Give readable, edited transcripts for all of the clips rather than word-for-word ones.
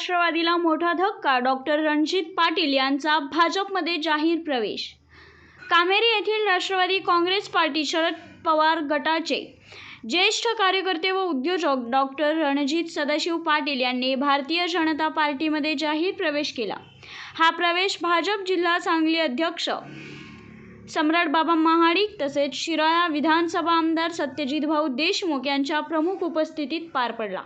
राष्ट्रवादीला मोठा धक्का, डॉक्टर रणजित पाटील यांचा भाजपमध्ये जाहीर प्रवेश। कामेरी येथील राष्ट्रवादी काँग्रेस पार्टी शरद पवार गटाचे ज्येष्ठ कार्यकर्ते व उद्योजक डॉक्टर रणजित सदाशिव पाटील यांनी भारतीय जनता पार्टीमध्ये जाहीर प्रवेश केला। हा प्रवेश भाजप जिल्हा सांगली अध्यक्ष सम्राट बाबा महाडिक तसेच शिराळा विधानसभा आमदार सत्यजित भाऊ देशमुख यांच्या प्रमुख उपस्थितीत पार पडला।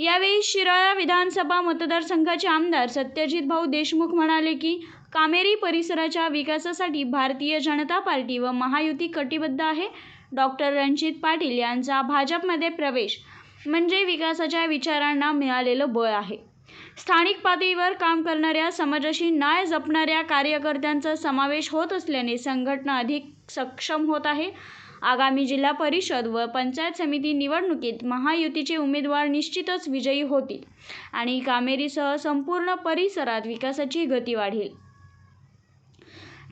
यावेळी शिराळा विधानसभा मतदारसंघाचे आमदार सत्यजित भाऊ देशमुख म्हणाले की कामेरी परिसराच्या विकासासाठी भारतीय जनता पार्टी व महायुती कटिबद्ध आहे। डॉक्टर रणजित पाटील यांचा भाजपमध्ये प्रवेश म्हणजे विकासाच्या विचारांना मिळालेलं बळ आहे। स्थानिक पातळीवर काम करणाऱ्या, समाजाशी न्याय जपणाऱ्या कार्यकर्त्यांचा समावेश होत असल्याने संघटना अधिक सक्षम होत आहे। आगामी जिल्हा परिषद व पंचायत समिती निवडणुकीत महायुतीचे उमेदवार निश्चितच विजयी होतील आणि कामेरीसह संपूर्ण परिसरात विकासाची गती वाढेल।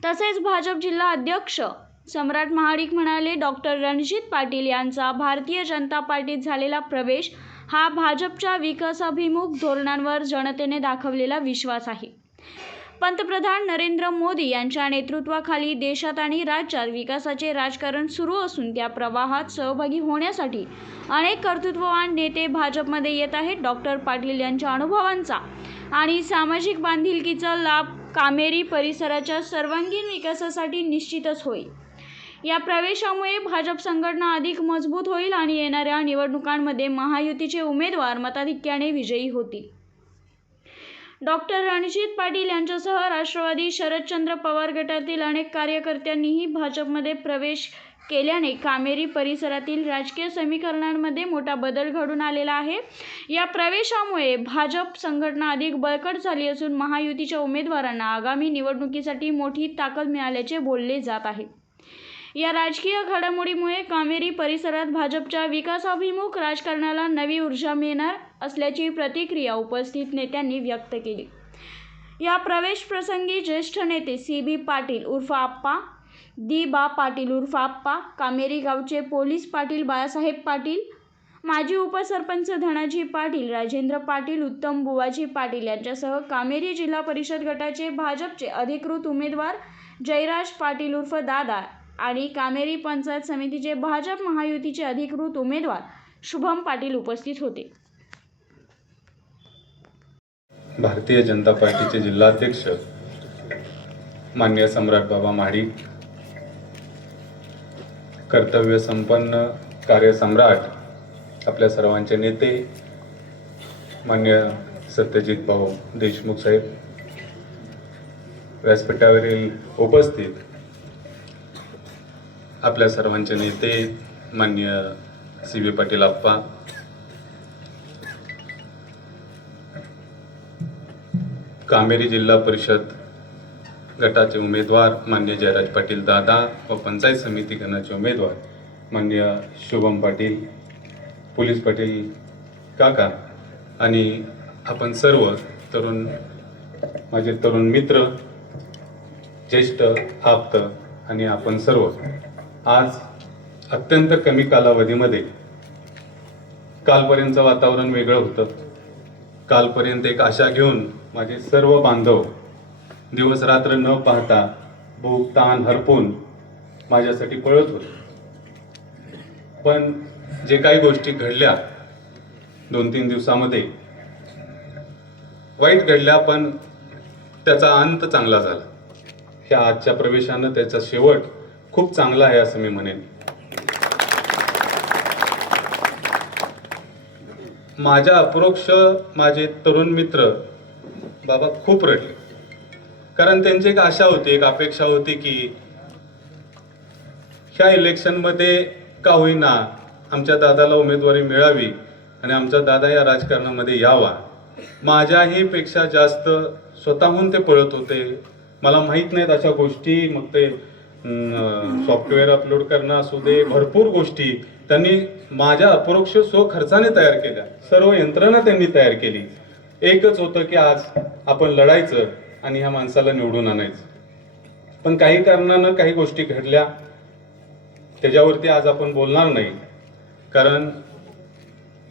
तसेच भाजप जिल्हा अध्यक्ष सम्राट महाडिक म्हणाले, डॉक्टर रणजित पाटील यांचा भारतीय जनता पार्टीत झालेला प्रवेश हा भाजपच्या विकासाभिमुख धोरणांवर जनतेने दाखवलेला विश्वास आहे। पंतप्रधान नरेंद्र मोदी यांच्या नेतृत्वाखाली देशात आणि राज्यात विकासाचे राजकारण सुरू असून त्या प्रवाहात सहभागी होण्यासाठी अनेक कर्तृत्ववान नेते भाजपमध्ये येत आहेत। डॉक्टर पाटील यांच्या अनुभवांचा आणि सामाजिक बांधिलकीचा लाभ कामेरी परिसराच्या सर्वांगीण विकासासाठी निश्चितच होईल। या प्रवेशामुळे भाजप संघटना अधिक मजबूत होईल आणि येणाऱ्या निवडणुकांमध्ये महायुतीचे उमेदवार मताधिक्याने विजयी होतील। डॉक्टर रणजित पाटील यांच्यासह राष्ट्रवादी शरदचंद्र पवार गटातील अनेक कार्यकर्त्यांनीही भाजपमध्ये प्रवेश केल्याने कामेरी परिसरातील राजकीय समीकरणांमध्ये मोठा बदल घडून आलेला आहे। या प्रवेशामुळे भाजप संघटना अधिक बळकट झाली असून महायुतीच्या उमेदवारांना आगामी निवडणुकीसाठी मोठी ताकद मिळाल्याचे बोलले जात आहे। या राजकीय घडामोडीमुळे कामेरी परिसरात भाजपच्या विकासाभिमुख राजकारणाला नवी ऊर्जा मिळणार असल्याची प्रतिक्रिया उपस्थित नेत्यांनी व्यक्त केली। या प्रवेश प्रसंगी ज्येष्ठ नेते सी.बी. पाटील उर्फ आप्पा, दी.बा. पाटील उर्फ आप्पा, कामेरी गावचे पोलीस पाटील बाळासाहेब पाटील, माजी उपसरपंच धनाजी पाटील, राजेंद्र पाटील, उत्तम बुवाजी पाटील यांच्यासह कामेरी जिल्हा परिषद गटाचे भाजपचे अधिकृत उमेदवार जयराज पाटील उर्फ दादा आणि कामेरी पंचायत समितीचे भाजप महायुतीचे अधिकृत उमेदवार शुभम पाटील उपस्थित होते। भारतीय जनता पार्टीचे जिल्हाध्यक्ष माननीय सम्राट बाबा महाडिक, कर्तव्य संपन्न कार्यसम्राट आपल्या सर्वांचे नेते माननीय सत्यजित भाऊ देशमुख साहेब, व्यासपीठावरील उपस्थित आपल्या सर्वांचे नेते माननीय सी.बी. पाटील आप्पा, कामेरी जिल्हा परिषद गटाचे उमेदवार माननीय जयराज पाटील दादा व पंचायत समिती गणाचे उमेदवार माननीय शुभम पाटील, पोलीस पाटील काका आणि आपण सर्व तरुण, माझे तरुण मित्र, ज्येष्ठ आप्त आणि आपण सर्व आज अत्यंत कमी कालावधीमध्ये, कालपर्यंतचं वातावरण वेगळं होतं। कालपर्यंत एक आशा घेऊन माझे सर्व बांधव दिवस रात्र न पाहता भूक ताण हरपून माझ्यासाठी पळत होते। पण जे काही गोष्टी घडल्या 2-3 दिवसामध्ये वाईट घडल्या, पण त्याचा अंत चांगला झाला। ह्या आजच्या प्रवेशानं त्याचा शेवट खूप चांगला आहे असं मी म्हणेन। माझ्या अपरोक्ष माझे तरुण मित्र बाबा खूप रडले, कारण त्यांची एक आशा होती, एक अपेक्षा होती की ह्या इलेक्शनमध्ये का होईना आमच्या दादाला उमेदवारी मिळावी आणि आमचा दादा या राजकारणामध्ये यावा। माझ्याही पेक्षा जास्त स्वतःहून ते पळत होते। मला माहीत नाहीत अशा गोष्टी, मग ते सॉफ्टवेअर अपलोड करणं असू दे, भरपूर गोष्टी त्यांनी माझ्या अपरोक्ष स्वखर्चाने तयार केल्या, सर्व यंत्रणा त्यांनी तयार केली। एकच होतं की आज आपण लढायचं आणि ह्या माणसाला निवडून आणायचं। पण काही कारणानं काही गोष्टी घडल्या, त्याच्यावरती आज आपण बोलणार नाही, कारण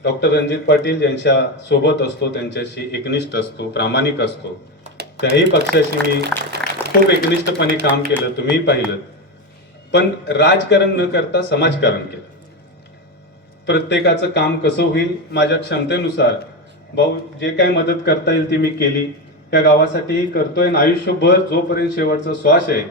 डॉक्टर रणजित पाटील यांच्या सोबत असतो, त्यांच्याशी एकनिष्ठ असतो, प्रामाणिक असतो. त्याही पक्षाशी मी खूप एकनिष्ठपणे काम केलं, तुम्हीही पाहिलं. पण राजकारण न करता समाजकारण केलं. प्रत्येकाचं काम कसं होईल माझ्या क्षमतेनुसार भाऊ जे काही मदत करता येईल ती मी केली. त्या गावासाठीही करतोय आणि आयुष्यभर जोपर्यंत शेवटचा श्वास आहे,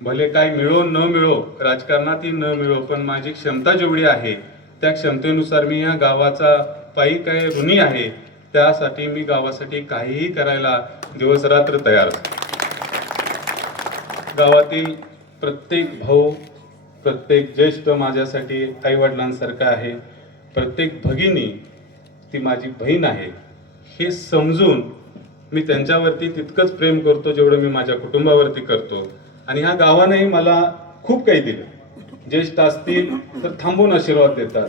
भले काय मिळो न मिळो, राजकारणातही न मिळो, पण माझी क्षमता जेवढी आहे त्या क्षमतेनुसार मी या गावाचा पायी काय ऋणी आहे, त्यासाठी मी गावासाठी काहीही करायला दिवसरात्र तयार आहे. गावातील प्रत्येक भाऊ, प्रत्येक ज्येष्ठ माझ्यासाठी आईवडिलांसारखं आहे. प्रत्येक भगिनी ती माझी बहीण आहे हे समजून मी त्यांच्यावरती तितकंच प्रेम करतो जेवढं मी माझ्या कुटुंबावरती करतो. आणि ह्या गावानेही मला खूप काही दिलं. ज्येष्ठ असतील तर थांबून आशीर्वाद देतात,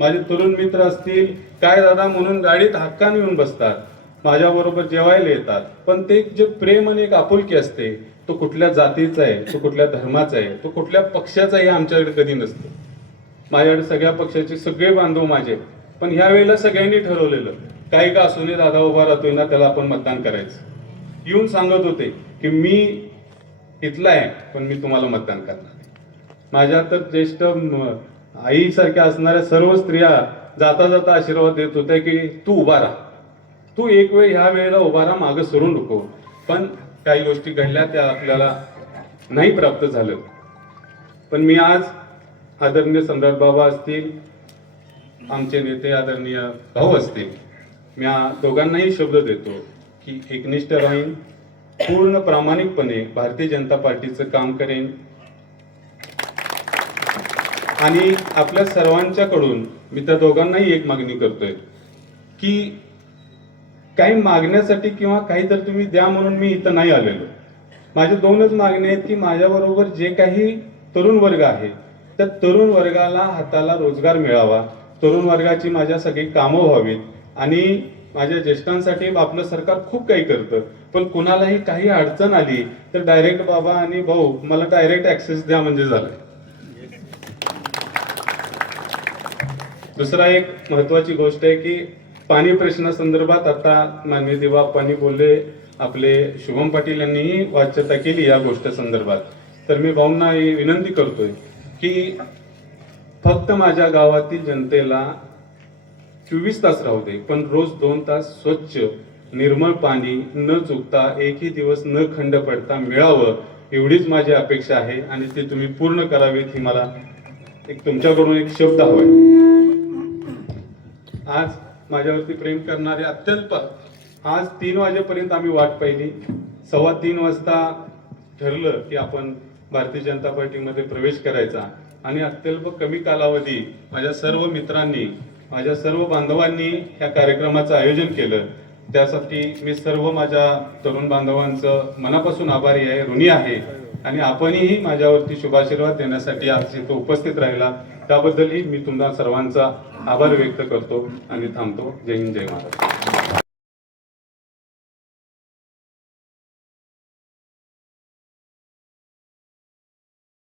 माझे तरुण मित्र असतील काय दादा म्हणून गाडीत हक्काने येऊन बसतात, माझ्याबरोबर जेवायला येतात. पण ते जे प्रेम आणि एक आपुलकी असते, तो कुठल्या जातीचा आहे, तो कुठल्या धर्माचा आहे, तो कुठल्या पक्षाचा आहे आमच्याकडे कधी नसतो. माझ्याकडे सगळ्या पक्षाचे सगळे बांधव माझे. पण ह्या वेळेला सगळ्यांनी ठरवलेलं काही का असू नये, दादा उभा राहतोय ना त्याला आपण मतदान करायचं. येऊन सांगत होते की मी इथला आहे पण मी तुम्हाला मतदान करणार. माझ्या तर ज्येष्ठ आईसारख्या असणाऱ्या सर्व स्त्रिया जाता जाता आशीर्वाद देत होत्या की तू उभा राहा, तू एक वेळ ह्या वेळेला उभा राहा, मागं सरून नको. पण काही गोष्टी घडल्या त्या आपल्याला नाही प्राप्त झालं. पण मी आज आदरणीय सम्राट बाबा असतील, आमचे नेते आदरणीय भाऊ असतील, मी दोघांनाही शब्द देतो की एकनिष्ठ राहीन, पूर्ण प्रामाणिकपणे भारतीय जनता पार्टीचं काम करेन. आणि आपल्या सर्वांच्याकडून मी त्या दोघांनाही एक मागणी करतोय की काही मागण्यासाठी किंवा काहीतरी तुम्ही द्या म्हणून मी इथं नाही आलेलो. माझ्या दोनच मागण्या आहेत की माझ्याबरोबर जे काही तरुण वर्ग आहे त्या तरुण वर्गाला हाताला रोजगार मिळावा, तरुण वर्गाची माझ्या सगळी कामं व्हावीत. आणि माझ्या ज्येष्ठांसाठी आपलं सरकार खूप काही करतं, पण कुणालाही काही अडचण आली तर डायरेक्ट बाबा आणि भाऊ मला डायरेक्ट ऍक्सेस द्या म्हणजे झालं. दुसरा एक महत्वाची गोष्ट आहे की पाणी प्रश्नासंदर्भात आता माननीय देवाप्पांनी बोलले, आपले शुभम पाटील यांनीही वाच्यता केली या गोष्ट संदर्भात. तर मी भाऊंना ही विनंती करतोय की फक्त माझ्या गावातील जनतेला 24 तास राहू दे, पण रोज 2 तास स्वच्छ निर्मळ पाणी न चुकता एकही दिवस न खंड पडता मिळावं, एवढीच माझी अपेक्षा आहे. आणि ते तुम्ही पूर्ण करावीत ही मला एक तुमच्याकडून एक शब्द हवाय. आज माझ्यावरती प्रेम करणारे अत्यल्प, आज 3 वाजेपर्यंत आम्ही वाट पाहिली. 3:15 वाजता ठरलं की आपण भारतीय जनता पार्टीमध्ये प्रवेश करायचा. आणि अत्यल्प कमी कालावधी माझ्या सर्व मित्रांनी, माझ्या सर्व बांधवांनी या कार्यक्रमाचं आयोजन केलं. त्यासाठी मी सर्व माझ्या तरुण बांधवांचं मनापासून आभारी आहे, ऋणी आहे. आणि आपणही माझ्यावरती शुभाशीर्वाद देण्यासाठी आज इथं उपस्थित राहिला त्याबद्दलही मी तुम्हा सर्वांचा आभार व्यक्त करतो आणि थांबतो. जय हिंद, जय महाराष्ट्र.